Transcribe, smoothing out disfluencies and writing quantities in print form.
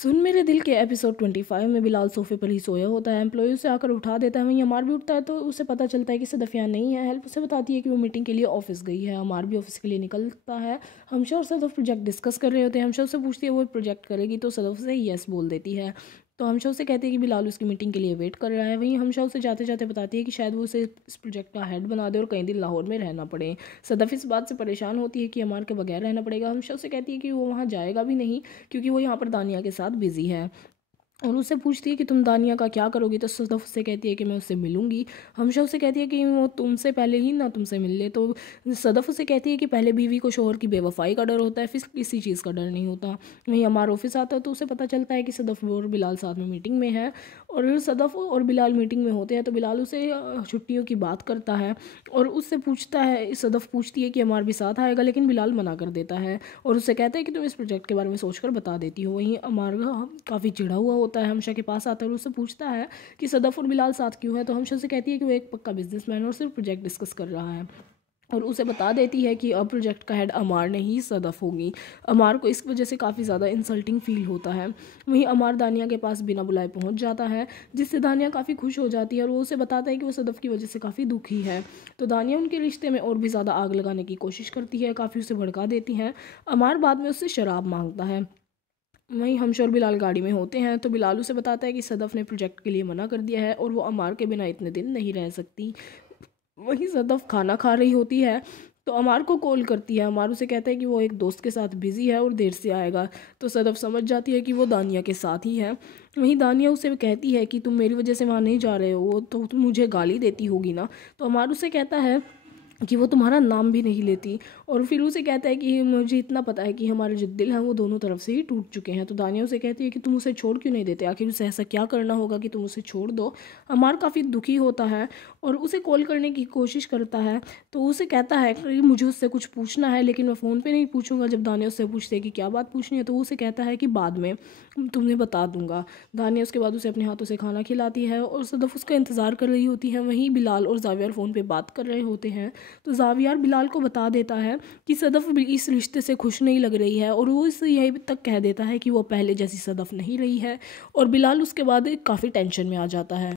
सुन मेरे दिल के एपिसोड 25 में बिलाल सोफे पर ही सोया होता है। एम्प्लॉय उसे आकर उठा देता है। वहीं अमार भी उठता है तो उसे पता चलता है कि सदफ यहाँ नहीं है। हेल्प उसे बताती है कि वो मीटिंग के लिए ऑफिस गई है। अमार भी ऑफिस के लिए निकलता है। हमशा और सदफ प्रोजेक्ट डिस्कस कर रहे होते हैं। हमशा उससे पूछती है वो प्रोजेक्ट करेगी तो सदफ उसे येस बोल देती है। तो हमशा उसे कहती है कि बिलाल उसकी मीटिंग के लिए वेट कर रहा है। वहीं हमशा उसे जाते जाते बताती है कि शायद वो उसे इस प्रोजेक्ट का हेड बना दे और कई दिन लाहौर में रहना पड़े। सदफ इस बात से परेशान होती है कि अमार के बगैर रहना पड़ेगा। हमशा उसे कहती है कि वो वहाँ जाएगा भी नहीं क्योंकि वो यहाँ पर दानिया के साथ बिजी है और उससे पूछती है कि तुम दानिया का क्या करोगी। तो सदफ उससे कहती है कि मैं उससे मिलूंगी। हमशा उसे कहती है कि वो तुमसे पहले ही ना तुमसे मिल ले। तो सदफ उसे कहती है कि पहले बीवी को शोहर की बेवफाई का डर होता है, फिर किसी चीज़ का डर नहीं होता। वहीं हमारा ऑफिस आता है तो उसे पता चलता है कि सदफ और बिलाल साथ में मीटिंग में है और सदफ और बिलाल मीटिंग में होते हैं। तो बिलाल उसे छुट्टियों की बात करता है और उससे पूछता है, सदफ पूछती है कि हमार भी साथ आएगा, लेकिन बिलाल मना कर देता है और उससे कहता है कि तुम इस प्रोजेक्ट के बारे में सोचकर बता देती हो। वहीं अमार काफ़ी चिढ़ा हुआ होता है, हमशा के पास आता है और उससे पूछता है कि सदफ और बिलाल साथ क्यों है। तो हमशा से कहती है कि वो एक पक्का बिजनेसमैन है और सिर्फ प्रोजेक्ट डिस्कस कर रहा है और उसे बता देती है कि अब प्रोजेक्ट का हेड अमार नहीं सदफ होगी। अमार को इस वजह से काफ़ी ज़्यादा इंसल्टिंग फील होता है। वहीं अमार दानिया के पास बिना बुलाए पहुंच जाता है जिससे दानिया काफ़ी खुश हो जाती है और वो उसे बताता है कि वो सदफ की वजह से काफ़ी दुखी है। तो दानिया उनके रिश्ते में और भी ज़्यादा आग लगाने की कोशिश करती है, काफ़ी उसे भड़का देती हैं। अमार बाद में उससे शराब मांगता है। वहीं हमशा और बिलाल गाड़ी में होते हैं तो बिलाल उसे बताता है कि सदफ ने प्रोजेक्ट के लिए मना कर दिया है और वो अमार के बिना इतने दिन नहीं रह सकती। वहीं सदफ खाना खा रही होती है तो अमार को कॉल करती है। अमार उसे कहता है कि वो एक दोस्त के साथ बिजी है और देर से आएगा। तो सदफ समझ जाती है कि वो दानिया के साथ ही है। वहीं दानिया उसे कहती है कि तुम मेरी वजह से वहाँ नहीं जा रहे हो तो तुम मुझे गाली देती होगी ना। तो अमार उसे कहता है कि वो तुम्हारा नाम भी नहीं लेती और फिर उसे कहता है कि मुझे इतना पता है कि हमारे जो दिल हैं वो दोनों तरफ से ही टूट चुके हैं। तो दानिया उसे कहती है कि तुम उसे छोड़ क्यों नहीं देते, आखिर उसे ऐसा क्या करना होगा कि तुम उसे छोड़ दो। अमार काफ़ी दुखी होता है और उसे कॉल करने की कोशिश करता है। तो उसे कहता है कि मुझे उससे कुछ पूछना है लेकिन मैं फ़ोन पे नहीं पूछूंगा। जब दानिया उससे पूछते हैं कि क्या बात पूछनी है तो वो उसे कहता है कि बाद में तुम्हें बता दूंगा। दानिया उसके बाद उसे अपने हाथों से खाना खिलाती है और सदफ उसका इंतज़ार कर रही होती है। वहीं बिलाल और जावियर फ़ोन पर बात कर रहे होते हैं तो जावियर बिलाल को बता देता है कि सदफ भी इस रिश्ते से खुश नहीं लग रही है और वो इसे यही तक कह देता है कि वो पहले जैसी सदफ नहीं रही है और बिलाल उसके बाद काफ़ी टेंशन में आ जाता है।